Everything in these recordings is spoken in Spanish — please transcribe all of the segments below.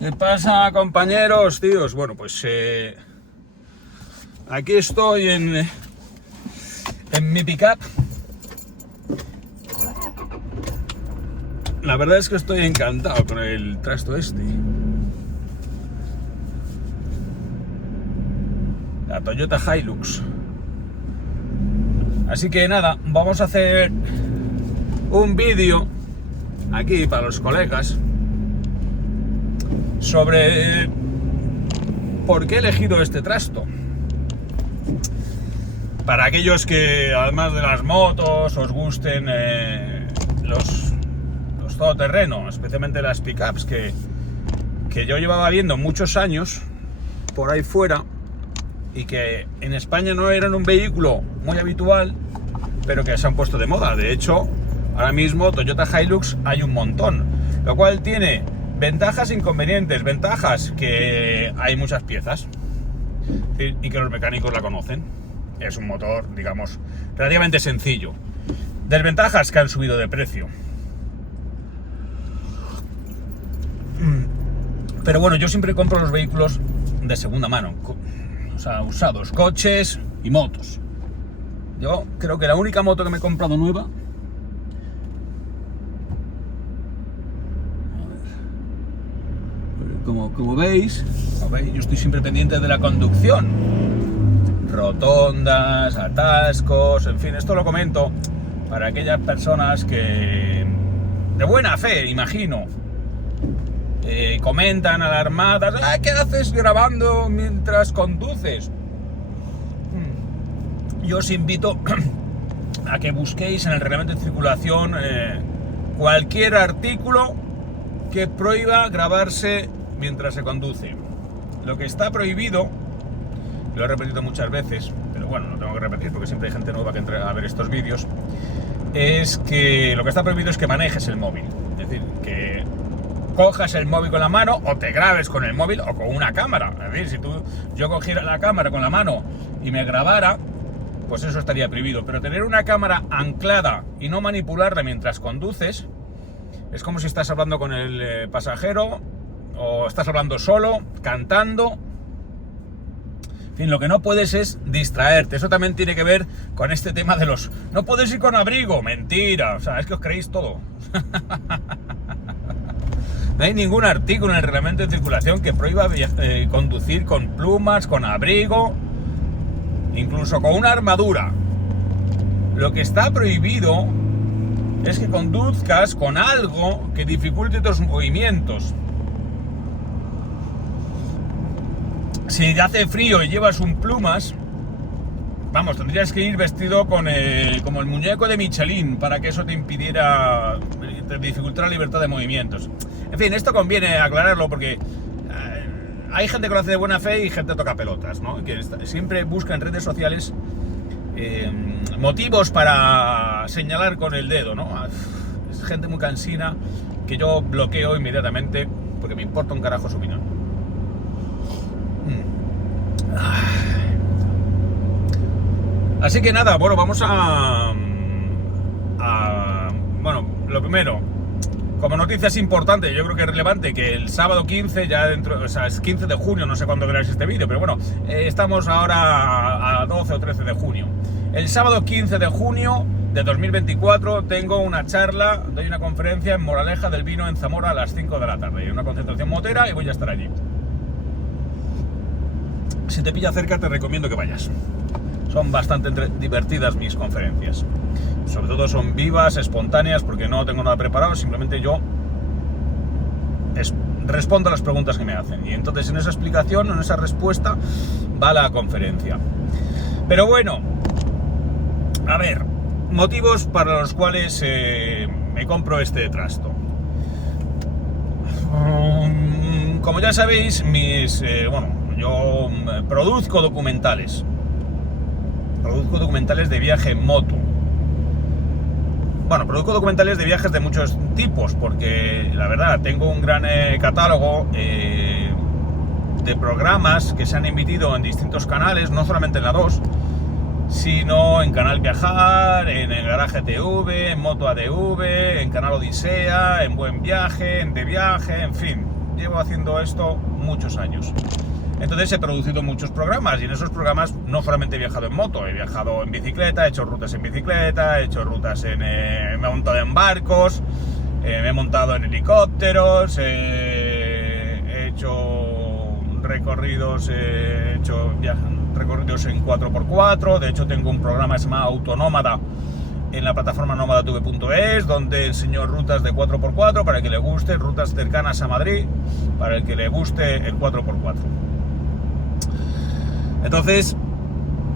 ¿Qué pasa, compañeros, tíos? Bueno, pues aquí estoy en mi pickup. La verdad es que estoy encantado con el trasto este. La Toyota Hilux. Así que nada, vamos a hacer un vídeo aquí para los colegas sobre por qué he elegido este trasto. Para aquellos que, además de las motos, os gusten los todoterreno, especialmente las pickups, que yo llevaba viendo muchos años por ahí fuera y que en España no eran un vehículo muy habitual, pero que se han puesto de moda. De hecho, ahora mismo Toyota Hilux hay un montón, lo cual tiene ventajas e inconvenientes. Ventajas, que hay muchas piezas y que los mecánicos la conocen. Es un motor, digamos, relativamente sencillo. Desventajas, que han subido de precio. Pero bueno, yo siempre compro los vehículos de segunda mano, o sea, usados, coches y motos. Yo creo que la única moto que me he comprado nueva, como veis, yo estoy siempre pendiente de la conducción. Rotondas, atascos, en fin, esto lo comento para aquellas personas que, de buena fe, imagino, comentan alarmadas: ¿qué haces grabando mientras conduces? Yo os invito a que busquéis en el reglamento de circulación cualquier artículo que prohíba grabarse mientras se conduce. Lo que está prohibido, lo he repetido muchas veces, pero bueno, lo tengo que repetir porque siempre hay gente nueva que entra a ver estos vídeos, es que lo que está prohibido es que manejes el móvil. Es decir, que cojas el móvil con la mano o te grabes con el móvil o con una cámara. Es decir, si yo cogiera la cámara con la mano y me grabara, pues eso estaría prohibido. Pero tener una cámara anclada y no manipularla mientras conduces, es como si estás hablando con el pasajero o estás hablando solo, cantando. En fin, lo que no puedes es distraerte. Eso también tiene que ver con este tema de los... No puedes ir con abrigo. Mentira. O sea, es que os creéis todo. No hay ningún artículo en el reglamento de circulación que prohíba conducir con plumas, con abrigo, incluso con una armadura. Lo que está prohibido es que conduzcas con algo que dificulte tus movimientos. Si hace frío y llevas un plumas, vamos, tendrías que ir vestido como el muñeco de Michelin para que eso te impidiera, te dificultara la libertad de movimientos. En fin, esto conviene aclararlo porque hay gente que lo hace de buena fe y gente toca pelotas, ¿no? Que siempre busca en redes sociales motivos para señalar con el dedo, ¿no? Es gente muy cansina que yo bloqueo inmediatamente porque me importa un carajo su opinión. Así que nada, bueno, vamos bueno, lo primero, como noticias importantes, yo creo que es relevante que el sábado 15, ya dentro, o sea, es 15 de junio, no sé cuándo veréis este vídeo, pero bueno, estamos ahora a 12 o 13 de junio. El sábado 15 de junio de 2024 tengo una charla, doy una conferencia en Moraleja del Vino, en Zamora, a las 5 de la tarde. Hay una concentración motera y voy a estar allí. Si te pilla cerca, te recomiendo que vayas. Son bastante divertidas mis conferencias. Sobre todo son vivas, espontáneas, porque no tengo nada preparado, simplemente yo respondo a las preguntas que me hacen. Y entonces en esa explicación, en esa respuesta, va la conferencia. Pero bueno, a ver, motivos para los cuales me compro este trasto. Como ya sabéis, yo produzco documentales de viaje en moto. Bueno, produzco documentales de viajes de muchos tipos, porque la verdad tengo un gran catálogo de programas que se han emitido en distintos canales, no solamente en la 2, sino en Canal Viajar, en el Garaje TV, en Moto ADV, en Canal Odisea, en Buen Viaje, en De Viaje, en fin. llevo haciendo esto muchos años. Entonces he producido muchos programas y en esos programas no solamente he viajado en moto, he viajado en bicicleta, he hecho rutas en bicicleta, he hecho rutas me he montado en barcos, me he montado en helicópteros, he hecho recorridos, recorridos en 4x4, de hecho tengo un programa que se llama Autonómada en la plataforma nómadatv.es, donde enseño rutas de 4x4 para el que le guste, rutas cercanas a Madrid, para el que le guste el 4x4. Entonces,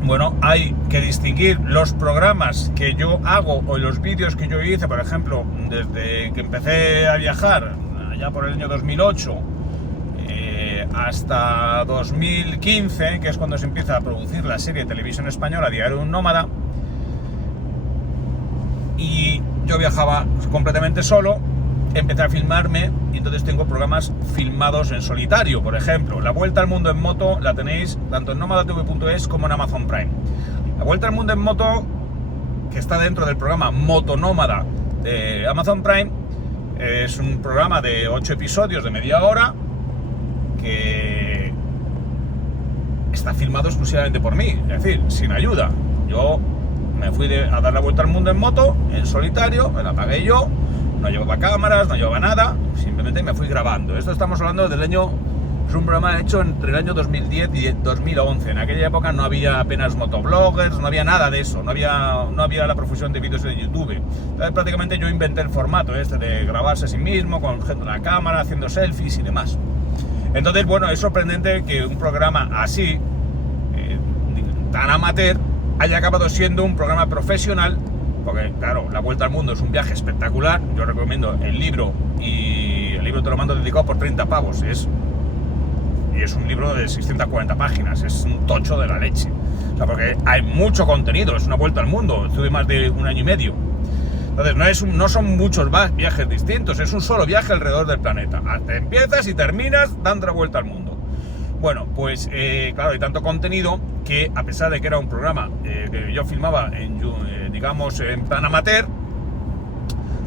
bueno, hay que distinguir los programas que yo hago o los vídeos que yo hice, por ejemplo, desde que empecé a viajar, allá por el año 2008, hasta 2015, que es cuando se empieza a producir la serie de televisión española Diario de un Nómada, y yo viajaba completamente solo, empecé a filmarme y entonces tengo programas filmados en solitario. Por ejemplo, la Vuelta al Mundo en Moto la tenéis tanto en nómadatv.es como en Amazon Prime. La Vuelta al Mundo en Moto, que está dentro del programa Motonómada de Amazon Prime, es un programa de 8 episodios de media hora que está filmado exclusivamente por mí, es decir, sin ayuda. Yo me fui a dar la vuelta al mundo en moto, en solitario, me la pagué yo, no llevaba cámaras, no llevaba nada, simplemente me fui grabando. Esto estamos hablando del año, es un programa hecho entre el año 2010 y 2011. En aquella época no había apenas motobloggers, no había nada de eso, no había la profusión de vídeos de YouTube. Entonces prácticamente yo inventé el formato este de grabarse a sí mismo, con gente en la cámara, haciendo selfies y demás. Entonces, bueno, es sorprendente que un programa así, tan amateur, haya acabado siendo un programa profesional, porque claro, la Vuelta al Mundo es un viaje espectacular. Yo recomiendo el libro, y el libro te lo mando dedicado por 30 pavos, y es un libro de 640 páginas, es un tocho de la leche, o sea, porque hay mucho contenido, es una vuelta al mundo, estuve más de un año y medio. Entonces no son muchos viajes distintos, es un solo viaje alrededor del planeta, te empiezas y terminas dando la vuelta al mundo. Bueno, pues claro, hay tanto contenido que, a pesar de que era un programa que yo filmaba digamos en plan amateur,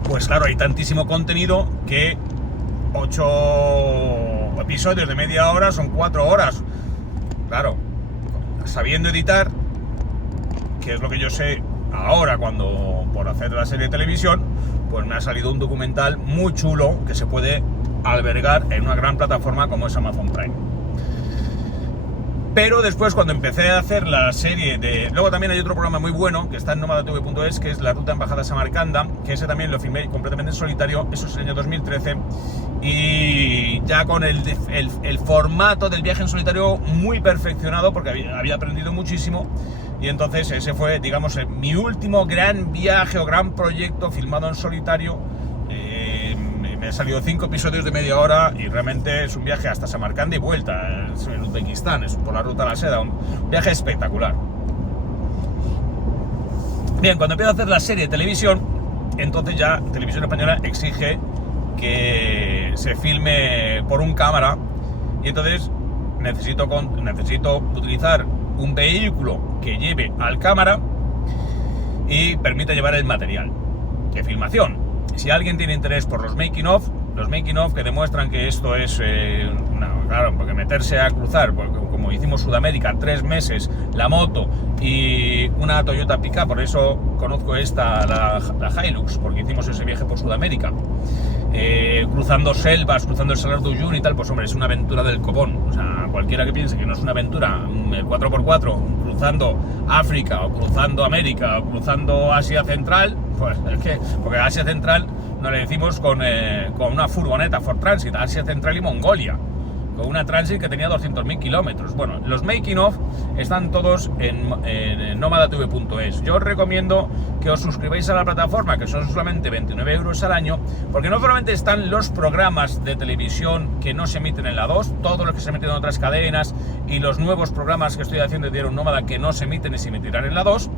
pues claro, hay tantísimo contenido que 8 episodios de media hora son 4 horas. Claro, sabiendo editar, que es lo que yo sé ahora, por hacer la serie de televisión, pues me ha salido un documental muy chulo que se puede albergar en una gran plataforma como es Amazon Prime. Pero después, cuando empecé a hacer la serie Luego también hay otro programa muy bueno que está en nómadatv.es, que es la Ruta Embajada Samarcanda, que ese también lo filmé completamente en solitario, eso es el año 2013, y ya con el formato del viaje en solitario muy perfeccionado, porque había aprendido muchísimo, y entonces ese fue, digamos, mi último gran viaje o gran proyecto filmado en solitario. Me han salido 5 episodios de media hora y realmente es un viaje hasta Samarcanda y vuelta, es en Uzbekistán, es por la ruta de la seda, un viaje espectacular. Bien, cuando empiezo a hacer la serie de televisión, entonces ya Televisión Española exige que se filme por un cámara, y entonces necesito utilizar un vehículo que lleve al cámara y permite llevar el material de filmación. Si alguien tiene interés por los making of que demuestran que esto es, claro, porque meterse a cruzar, porque como hicimos Sudamérica, 3 meses, la moto y una Toyota Pickup, por eso conozco la Hilux, porque hicimos ese viaje por Sudamérica, cruzando selvas, cruzando el Salar de Uyuni y tal, pues hombre, es una aventura del copón. O sea, cualquiera que piense que no es una aventura, el 4x4, cruzando África, o cruzando América, o cruzando Asia Central, pues es que, porque Asia Central nos le decimos con una furgoneta Ford Transit, Asia Central y Mongolia, con una Transit que tenía 200.000 kilómetros. Bueno, los making of están todos en nómadatv.es. Yo os recomiendo que os suscribáis a la plataforma, que son solamente 29 euros al año, porque no solamente están los programas de televisión que no se emiten en la 2, todos los que se emiten en otras cadenas, y los nuevos programas que estoy haciendo de Diario Nómada que no se emiten y se emitirán en la 2,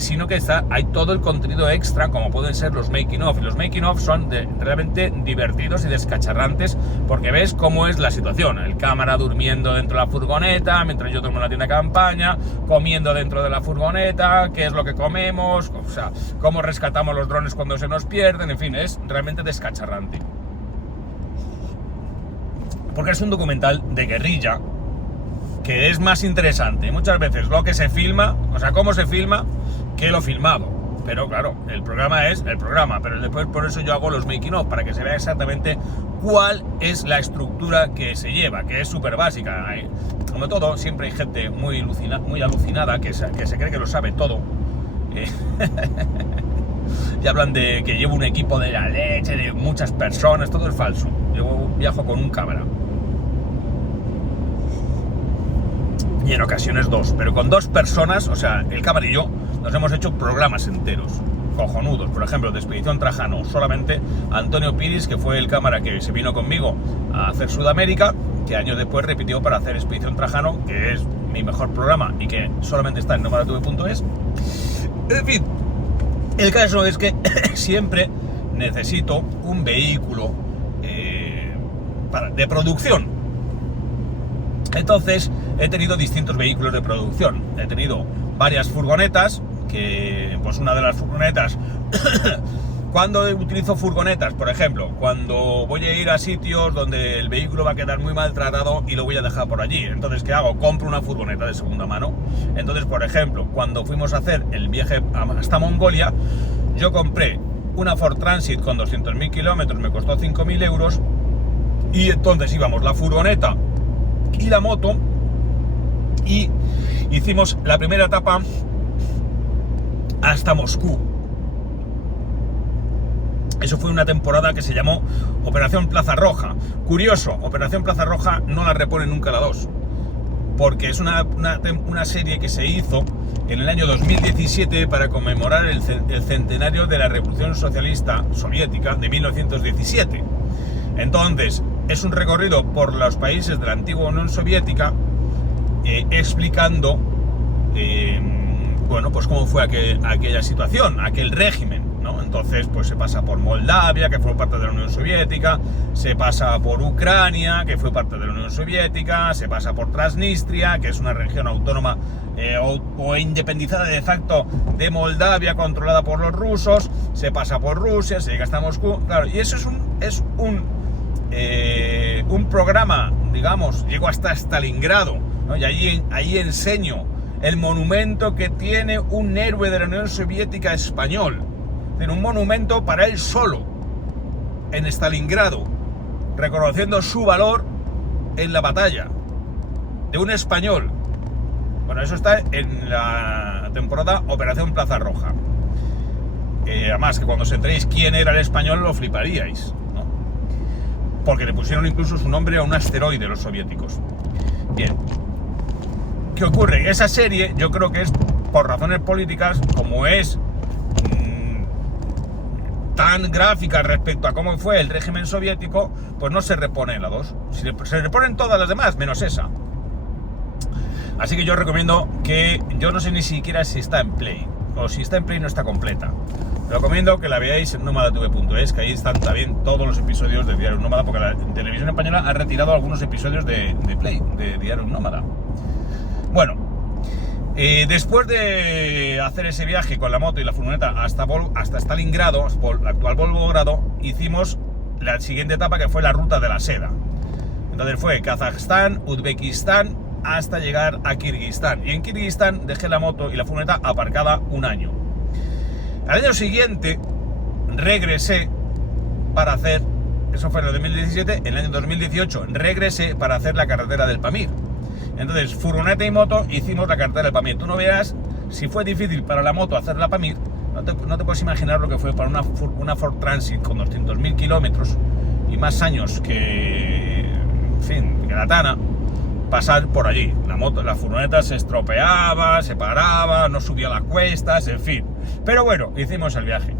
sino que hay todo el contenido extra, como pueden ser los making of. Y los making of son realmente divertidos y descacharrantes, porque ves cómo es la situación. El cámara durmiendo dentro de la furgoneta, mientras yo duermo en la tienda de campaña, comiendo dentro de la furgoneta, qué es lo que comemos, o sea, cómo rescatamos los drones cuando se nos pierden, en fin, es realmente descacharrante. porque es un documental de guerrilla que es más interesante muchas veces lo que se filma, o sea, cómo se filma, que lo filmado. Pero claro, el programa es el programa, pero después por eso yo hago los making of, para que se vea exactamente cuál es la estructura que se lleva, que es súper básica. Como todo, siempre hay gente muy alucinada que se cree que lo sabe todo. Y hablan de que llevo un equipo de la leche, de muchas personas, todo es falso. Yo viajo con un cámara. Y en ocasiones dos, pero con 2 personas, o sea, el cámara y yo, nos hemos hecho programas enteros, cojonudos. Por ejemplo, de Expedición Trajano, solamente Antonio Piris, que fue el cámara que se vino conmigo a hacer Sudamérica, que años después repitió para hacer Expedición Trajano, que es mi mejor programa y que solamente está en nomadatube.es. En fin, el caso es que siempre necesito un vehículo de producción. Entonces he tenido distintos vehículos de producción. He tenido varias furgonetas, que pues una de las furgonetas cuando utilizo furgonetas, por ejemplo, cuando voy a ir a sitios donde el vehículo va a quedar muy maltratado y lo voy a dejar por allí, entonces ¿qué hago? Compro una furgoneta de segunda mano. Entonces, por ejemplo, cuando fuimos a hacer el viaje hasta Mongolia, yo compré una Ford Transit con 200.000 kilómetros, me costó 5.000 euros, y entonces íbamos la furgoneta y la moto, y hicimos la primera etapa hasta Moscú. Eso fue una temporada que se llamó Operación Plaza Roja. Curioso, Operación Plaza Roja no la repone nunca la 2, porque es una serie que se hizo en el año 2017 para conmemorar el centenario de la Revolución Socialista Soviética de 1917. Entonces, es un recorrido por los países de la antigua Unión Soviética, explicando bueno, pues cómo fue aquella situación, aquel régimen, ¿no? Entonces, pues se pasa por Moldavia, que fue parte de la Unión Soviética, se pasa por Ucrania, que fue parte de la Unión Soviética, se pasa por Transnistria, que es una región autónoma o independizada de facto de Moldavia, controlada por los rusos, se pasa por Rusia, se llega hasta Moscú, claro, y eso es un programa, digamos, llego hasta Stalingrado, ¿no? Y ahí enseño el monumento que tiene un héroe de la Unión Soviética español. Tiene un monumento para él solo, en Stalingrado, reconociendo su valor en la batalla, de un español. Bueno, eso está en la temporada Operación Plaza Roja. Además, que cuando os enteréis quién era el español, lo fliparíais, ¿no? Porque le pusieron incluso su nombre a un asteroide los soviéticos. Bien. ¿Qué ocurre? Esa serie, yo creo que es por razones políticas, como es tan gráfica respecto a cómo fue el régimen soviético, pues no se repone en la 2. Se reponen todas las demás, menos esa. Así que yo recomiendo que, yo no sé ni siquiera si está en Play, o si está en Play no está completa. Recomiendo que la veáis en nomadatube.es, que ahí están también todos los episodios de Diario Nómada, porque la televisión española ha retirado algunos episodios de Play, de Diario Nómada. Bueno, después de hacer ese viaje con la moto y la furgoneta hasta Stalingrado, el actual Volgogrado, hicimos la siguiente etapa, que fue la ruta de la seda. Entonces fue Kazajstán, Uzbekistán, hasta llegar a Kirguistán. Y en Kirguistán dejé la moto y la furgoneta aparcada un año. Al año siguiente regresé para hacer, eso fue en el 2017, en el año 2018 regresé para hacer la carretera del Pamir. Entonces, furgoneta y moto hicimos la carretera del Pamir. Tú no veas si fue difícil para la moto hacer la Pamir, no te puedes imaginar lo que fue para una Ford Transit con 200.000 kilómetros y más años que, en fin, que la Tana, pasar por allí. La furgoneta se estropeaba, se paraba, no subía las cuestas, en fin. Pero bueno, hicimos el viaje.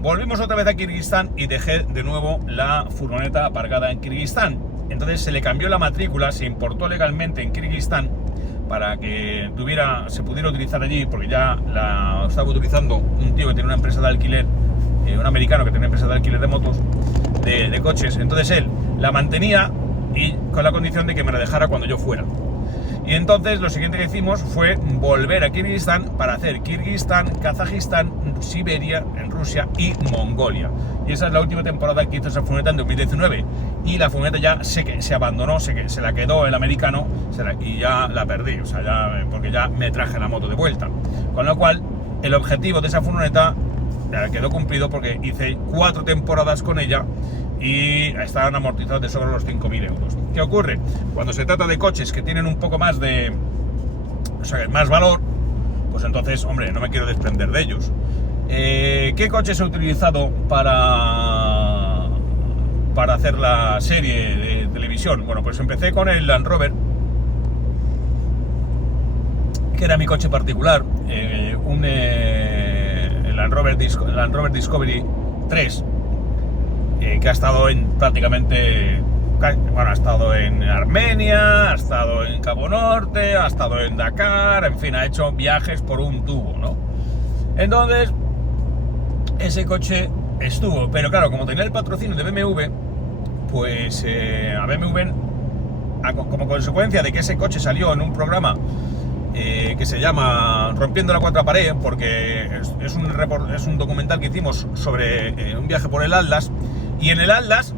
Volvimos otra vez a Kirguistán y dejé de nuevo la furgoneta aparcada en Kirguistán. Entonces se le cambió la matrícula, se importó legalmente en Kirguistán para que se pudiera utilizar allí, porque ya la estaba utilizando un tío que tiene una empresa de alquiler, un americano que tiene una empresa de alquiler de motos, de coches. Entonces él la mantenía y con la condición de que me la dejara cuando yo fuera. Y entonces lo siguiente que hicimos fue volver a Kirguistán para hacer Kirguistán, Kazajistán, Siberia, en Bielorrusia y Mongolia. Y esa es la última temporada que hizo esa furgoneta en 2019. Y la furgoneta ya se abandonó, se la quedó el americano y ya la perdí, o sea, porque ya me traje la moto de vuelta. Con lo cual, el objetivo de esa furgoneta quedó cumplido porque hice 4 temporadas con ella y estaban amortizados de sobre los 5.000 euros. ¿Qué ocurre? Cuando se trata de coches que tienen un poco más de... o sea, más valor, pues entonces, hombre, no me quiero desprender de ellos. ¿Qué coches he utilizado para hacer la serie de televisión? Bueno, pues empecé con el Land Rover, que era mi coche particular, el Land Rover Discovery 3, que ha estado en prácticamente... bueno, ha estado en Armenia, ha estado en Cabo Norte, ha estado en Dakar, en fin, ha hecho viajes por un tubo, ¿no? Entonces, ese coche estuvo, pero claro, como tenía el patrocinio de BMW, pues a BMW, como consecuencia de que ese coche salió en un programa que se llama Rompiendo la Cuarta Pared, porque es un documental que hicimos sobre un viaje por el Atlas, y en el Atlas,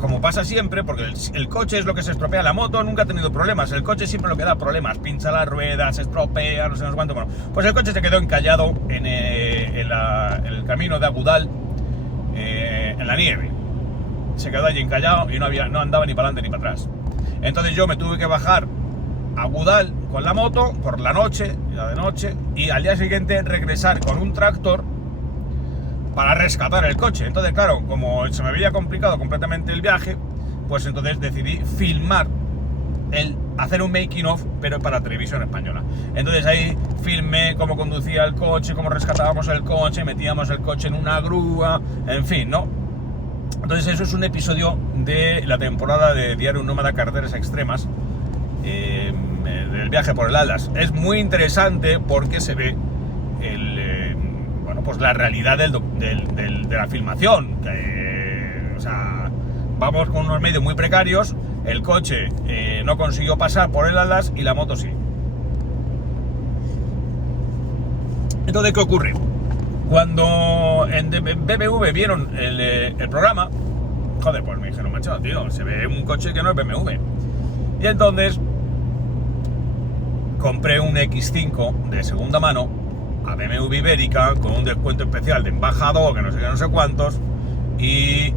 como pasa siempre, porque el coche es lo que se estropea, la moto nunca ha tenido problemas, el coche siempre lo que da problemas, pincha las ruedas, se estropea, no sé cuánto. Bueno, pues el coche se quedó encallado en el camino de Agudal, en la nieve. Se quedó allí encallado y no andaba ni para adelante ni para atrás. Entonces yo me tuve que bajar a Agudal con la moto por la noche, ya de noche, y al día siguiente regresar con un tractor para rescatar el coche. Entonces, claro, como se me había complicado completamente el viaje, pues entonces decidí hacer un making of, pero para Televisión Española. Entonces ahí filmé cómo conducía el coche, cómo rescatábamos el coche, metíamos el coche en una grúa, en fin, ¿no? Entonces eso es un episodio de la temporada de Diario Nómada Carreteras Extremas, del viaje por el Atlas. Es muy interesante porque se ve pues la realidad de la filmación, o sea, vamos con unos medios muy precarios, el coche no consiguió pasar por el Atlas y la moto sí. Entonces, ¿qué ocurre? Cuando en BMW vieron el programa, joder, pues me dijeron, macho, tío, se ve un coche que no es BMW. Y entonces compré un X5 de segunda mano a BMW Ibérica con un descuento especial de embajador, que no sé qué, no sé cuántos, y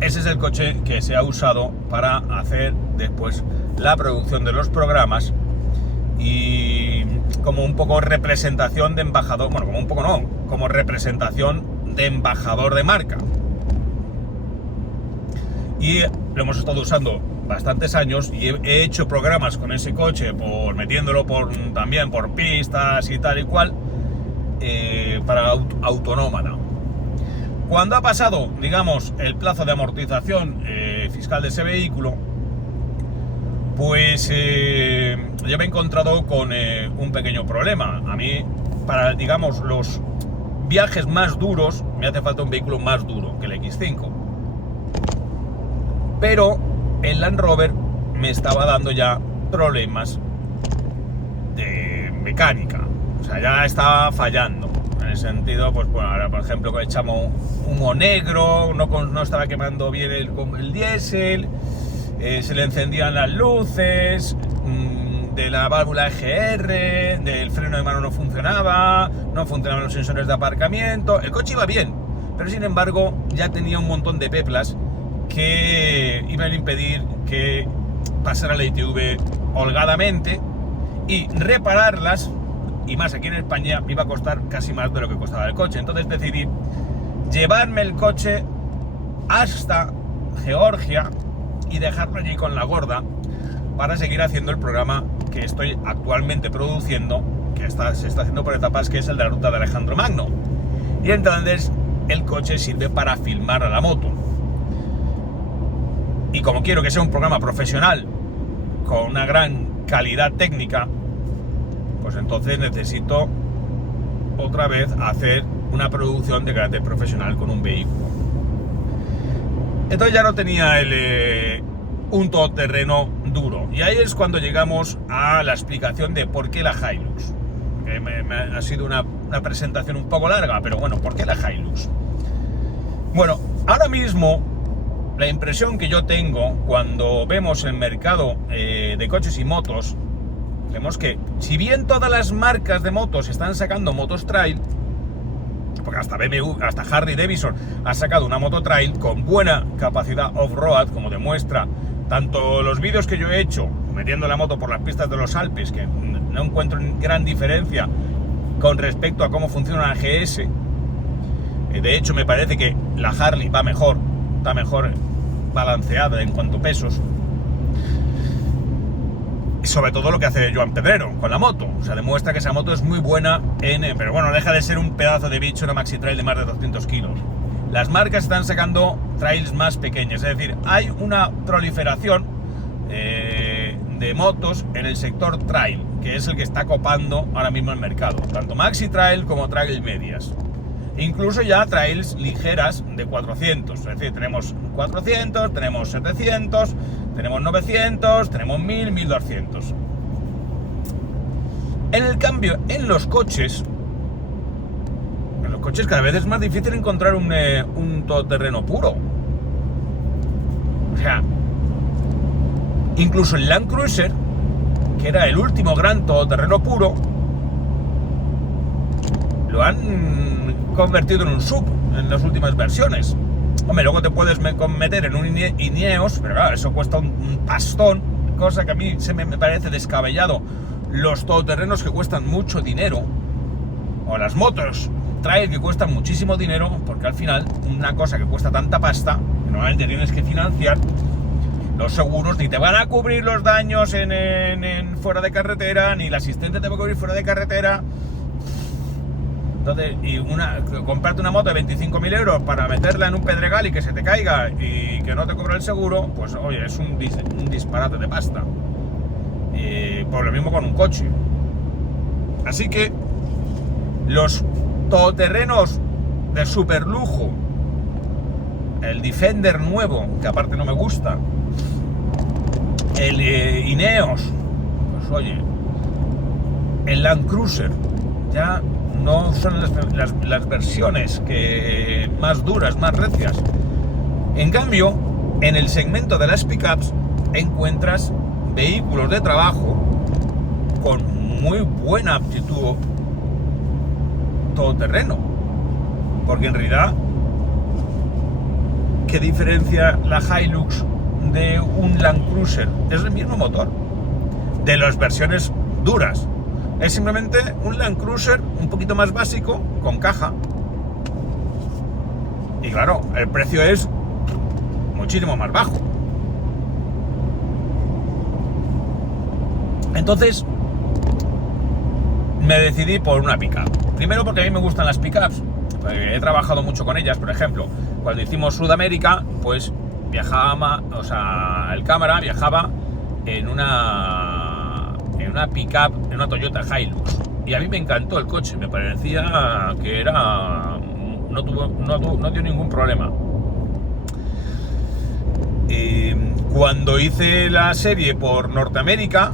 ese es el coche que se ha usado para hacer después la producción de los programas y como un poco representación de embajador, bueno, como un poco no, como representación de embajador de marca. Y lo hemos estado usando bastantes años y he hecho programas con ese coche, metiéndolo también por pistas y tal y cual, para Autonómada. Cuando ha pasado, digamos, el plazo de amortización fiscal de ese vehículo, pues yo me he encontrado con un pequeño problema. A mí, para, digamos, los viajes más duros, me hace falta un vehículo más duro que el X5. Pero el Land Rover me estaba dando ya problemas de mecánica. O sea, ya estaba fallando. En el sentido, pues bueno, ahora por ejemplo echamos humo negro, no estaba quemando bien el diésel, se le encendían las luces, de la válvula EGR, del freno de mano no funcionaban los sensores de aparcamiento. El coche iba bien, pero sin embargo ya tenía un montón de peplas que iban a impedir que pasara la ITV holgadamente, y repararlas, y más aquí en España, me iba a costar casi más de lo que costaba el coche. Entonces decidí llevarme el coche hasta Georgia y dejarlo allí con la gorda para seguir haciendo el programa que estoy actualmente produciendo, que se está haciendo por etapas, que es el de la ruta de Alejandro Magno. Y entonces el coche sirve para filmar a la moto. Y como quiero que sea un programa profesional con una gran calidad técnica, pues entonces necesito otra vez hacer una producción de carácter profesional con un vehículo. Entonces ya no tenía un todoterreno duro, y ahí es cuando llegamos a la explicación de por qué la Hilux. Ha sido una presentación un poco larga, pero bueno, ¿por qué la Hilux? Bueno, ahora mismo la impresión que yo tengo cuando vemos el mercado de coches y motos, vemos que si bien todas las marcas de motos están sacando motos trail, porque hasta BMW, hasta Harley Davidson ha sacado una moto trail con buena capacidad off-road, como demuestra tanto los vídeos que yo he hecho metiendo la moto por las pistas de los Alpes, que no encuentro gran diferencia con respecto a cómo funciona la GS. De hecho, me parece que la Harley va mejor, está mejor balanceada en cuanto a pesos. Y sobre todo lo que hace Joan Pedrero con la moto. O sea, demuestra que esa moto es muy buena pero bueno, deja de ser un pedazo de bicho, una maxi trail de más de 200 kilos. Las marcas están sacando trails más pequeñas, es decir, hay una proliferación de motos en el sector trail, que es el que está copando ahora mismo el mercado, tanto maxi trail como trail medias. Incluso ya trails ligeras de 400, es decir, tenemos 400, tenemos 700, tenemos 900, tenemos 1000, 1200. En el cambio, en los coches cada vez es más difícil encontrar un todoterreno puro. O sea, incluso el Land Cruiser, que era el último gran todoterreno puro, lo han convertido en un sub en las últimas versiones. Hombre, luego te puedes meter en un Ineos, pero claro, eso cuesta un pastón, cosa que a mí me parece descabellado. Los todoterrenos que cuestan mucho dinero, o las motos trail que cuestan muchísimo dinero, porque al final una cosa que cuesta tanta pasta, que normalmente tienes que financiar, los seguros ni te van a cubrir los daños en fuera de carretera, ni el asistente te va a cubrir fuera de carretera. Entonces, comprarte una moto de 25.000 euros para meterla en un pedregal y que se te caiga y que no te cobra el seguro, pues oye, es un disparate de pasta. Por lo mismo con un coche. Así que los todoterrenos de super lujo, el Defender nuevo, que aparte no me gusta, el Ineos, pues oye, el Land Cruiser, ya no son las versiones que más duras, más recias. En cambio, en el segmento de las pickups encuentras vehículos de trabajo con muy buena aptitud todoterreno, porque en realidad, ¿qué diferencia la Hilux de un Land Cruiser? Es el mismo motor de las versiones duras. Es simplemente un Land Cruiser un poquito más básico, con caja. Y claro, el precio es muchísimo más bajo. Entonces, me decidí por una pickup. Primero porque a mí me gustan las pickups. He trabajado mucho con ellas, por ejemplo. Cuando hicimos Sudamérica, pues viajaba, o sea, el cámara viajaba en una pickup, en una Toyota Hilux. Y a mí me encantó el coche, me parecía que era... no dio ningún problema. Cuando hice la serie por Norteamérica,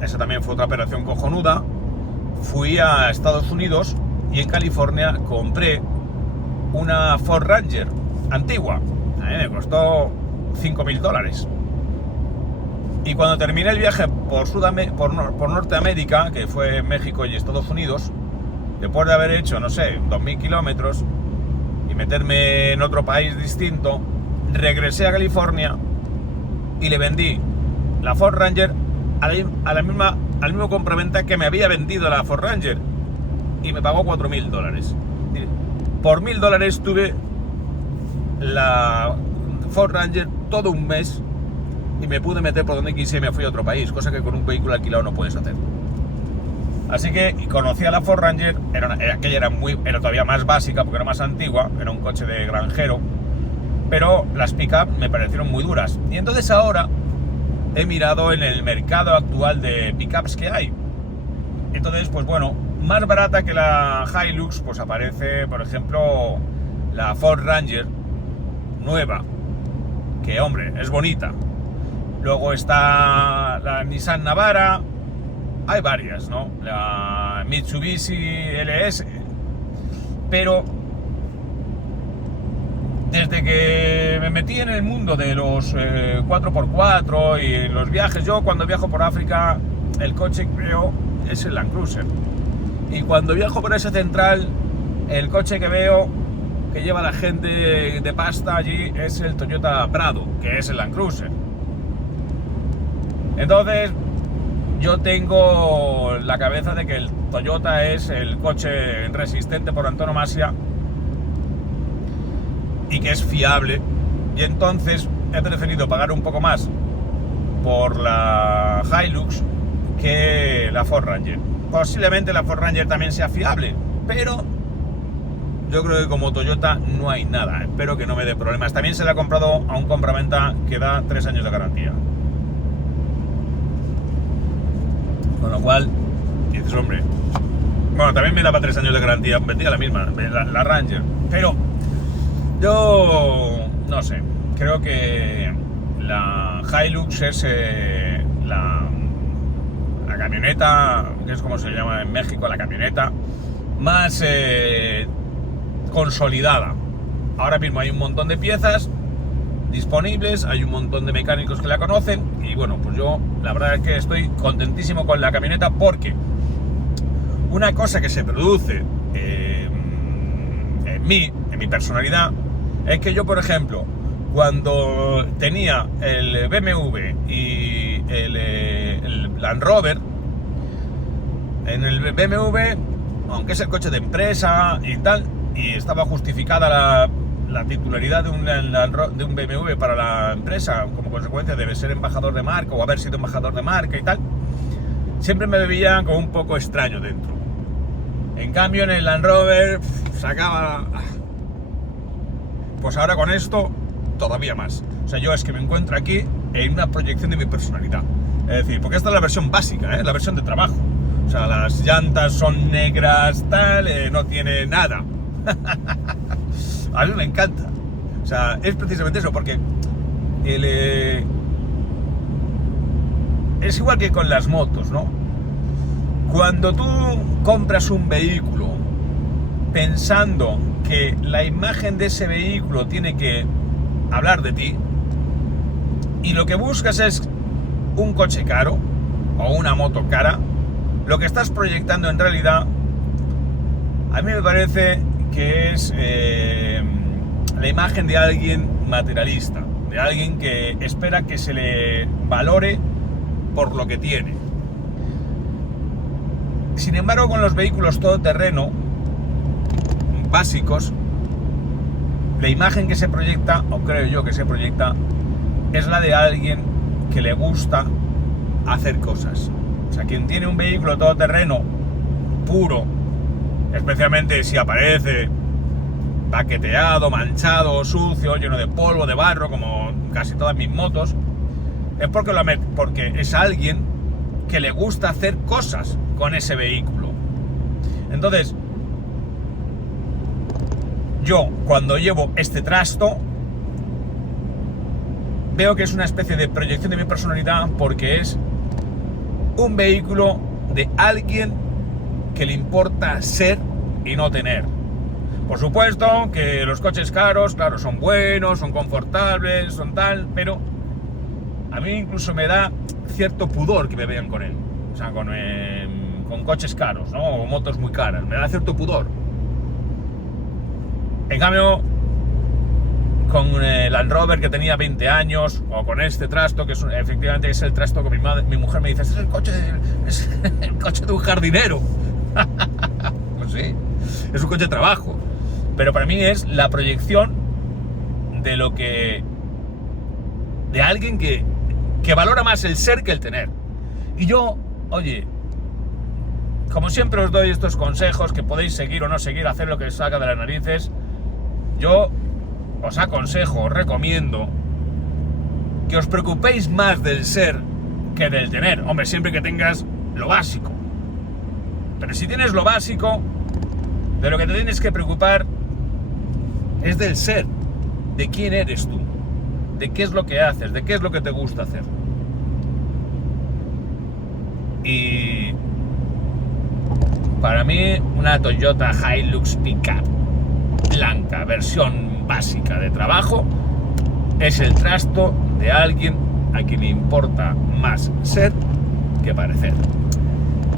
esa también fue otra operación cojonuda, fui a Estados Unidos y en California compré una Ford Ranger antigua. A mí me costó $5.000. Y cuando terminé el viaje por Norteamérica, que fue México y Estados Unidos, después de haber hecho, no sé, 2.000 kilómetros y meterme en otro país distinto, regresé a California y le vendí la Ford Ranger al mismo compraventa que me había vendido la Ford Ranger y me pagó $4.000. Por $1.000 tuve la Ford Ranger todo un mes y me pude meter por donde quise y me fui a otro país, cosa que con un vehículo alquilado no puedes hacer. Así que conocí a la Ford Ranger, aquella era todavía más básica porque era más antigua, era un coche de granjero, pero las pick-up me parecieron muy duras. Y entonces ahora he mirado en el mercado actual de pickups que hay. Entonces, pues bueno, más barata que la Hilux, pues aparece, por ejemplo, la Ford Ranger nueva, que hombre, es bonita. Luego está la Nissan Navara, hay varias, ¿no? La Mitsubishi LS, pero desde que me metí en el mundo de los 4x4 y los viajes, yo cuando viajo por África, el coche que veo es el Land Cruiser. Y cuando viajo por ese central, el coche que veo que lleva la gente de pasta allí es el Toyota Prado, que es el Land Cruiser. Entonces, yo tengo la cabeza de que el Toyota es el coche resistente por antonomasia y que es fiable, y entonces he preferido pagar un poco más por la Hilux que la Ford Ranger. Posiblemente la Ford Ranger también sea fiable, pero yo creo que como Toyota no hay nada. Espero que no me dé problemas. También se la he comprado a un compraventa que da 3 años de garantía. Con lo cual, dices, hombre, bueno, también me daba 3 años de garantía, vendía la misma, la Ranger. Pero yo no sé, creo que la Hilux es la camioneta, que es como se llama en México, la camioneta más consolidada. Ahora mismo hay un montón de piezas disponibles, hay un montón de mecánicos que la conocen, y bueno, pues yo la verdad es que estoy contentísimo con la camioneta, porque una cosa que se produce en mi personalidad, es que yo, por ejemplo, cuando tenía el BMW y el Land Rover, en el BMW, aunque es el coche de empresa y tal, y estaba justificada la titularidad de un BMW para la empresa, como consecuencia de ser embajador de marca o haber sido embajador de marca y tal, siempre me veía como un poco extraño dentro. En cambio, en el Land Rover sacaba... Pues ahora con esto, todavía más. O sea, yo es que me encuentro aquí en una proyección de mi personalidad. Es decir, porque esta es la versión básica, la versión de trabajo. O sea, las llantas son negras, tal, no tiene nada. A mí me encanta. O sea, es precisamente eso, porque es igual que con las motos, ¿no? Cuando tú compras un vehículo pensando que la imagen de ese vehículo tiene que hablar de ti, y lo que buscas es un coche caro o una moto cara, lo que estás proyectando en realidad, a mí me parece que es la imagen de alguien materialista, de alguien que espera que se le valore por lo que tiene. Sin embargo, con los vehículos todoterreno básicos, la imagen que se proyecta, o creo yo que se proyecta, es la de alguien que le gusta hacer cosas. O sea, quien tiene un vehículo todoterreno puro, especialmente si aparece baqueteado, manchado, sucio, lleno de polvo, de barro, como casi todas mis motos, es porque es alguien que le gusta hacer cosas con ese vehículo. Entonces, yo cuando llevo este trasto, veo que es una especie de proyección de mi personalidad, porque es un vehículo de alguien que le importa ser y no tener. Por supuesto que los coches caros, claro, son buenos, son confortables, son tal, pero a mí incluso me da cierto pudor que me vean con él. O sea, con coches caros, ¿no? O motos muy caras, me da cierto pudor. En cambio, con el Land Rover que tenía 20 años, o con este trasto, que efectivamente es el trasto que mi mujer me dice, este es el coche de un jardinero. Pues sí, es un coche de trabajo. Pero para mí es la proyección de alguien que valora más el ser que el tener. Y yo, oye, como siempre os doy estos consejos que podéis seguir o no seguir, hacer lo que os salga de las narices, yo os aconsejo, os recomiendo que os preocupéis más del ser que del tener. Hombre, siempre que tengas lo básico. Pero si tienes lo básico, de lo que te tienes que preocupar es del ser, de quién eres tú, de qué es lo que haces, de qué es lo que te gusta hacer. Y para mí, una Toyota Hilux Pickup blanca, versión básica de trabajo es el trasto de alguien a quien le importa más ser que parecer.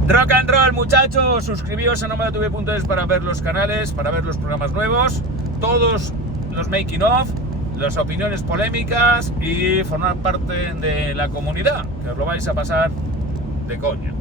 Rock and roll, muchachos. Suscribíos a nomadatv.es para ver los canales, para ver los programas nuevos, todos los making of, las opiniones polémicas y formar parte de la comunidad, que os lo vais a pasar de coña.